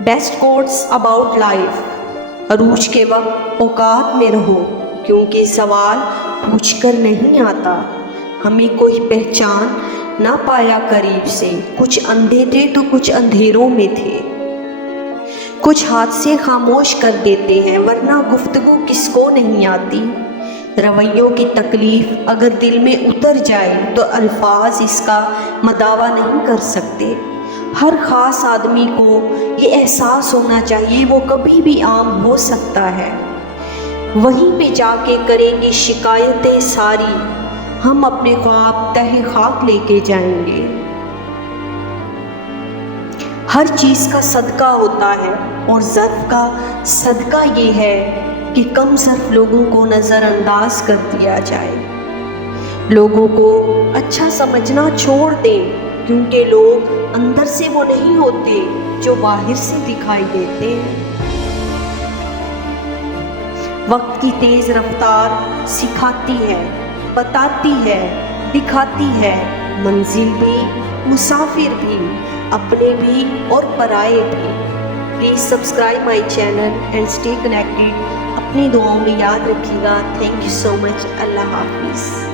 Best quotes about life. عروج کے وقت اوقات میں رہو، کیونکہ سوال پوچھ کر نہیں آتا۔ ہمیں کوئی پہچان نہ پایا قریب سے، کچھ اندھے تھے تو کچھ اندھیروں میں تھے۔ کچھ حادثے خاموش کر دیتے ہیں، ورنہ گفتگو کس کو نہیں آتی۔ رویوں کی تکلیف اگر دل میں اتر جائے تو الفاظ اس کا مداوا نہیں کر سکتے۔ ہر خاص آدمی کو یہ احساس ہونا چاہیے وہ کبھی بھی عام ہو سکتا ہے۔ وہیں پہ جا کے کریں گی شکایتیں ساری، ہم اپنے خواب تہہ خاک لے کے جائیں گے۔ ہر چیز کا صدقہ ہوتا ہے، اور ظرف کا صدقہ یہ ہے کہ کم ظرف لوگوں کو نظر انداز کر دیا جائے۔ لوگوں کو اچھا سمجھنا چھوڑ دیں، کیونکہ لوگ اندر سے وہ نہیں ہوتے جو باہر سے دکھائی دیتے ہیں۔ وقت کی تیز رفتار سکھاتی ہے، بتاتی ہے، دکھاتی ہے منزل بھی، مسافر بھی، اپنے بھی اور پرائے بھی۔ Please subscribe my channel and stay connected. اپنی دعاؤں میں یاد رکھیے گا۔ تھینک یو سو مچ۔ اللہ حافظ۔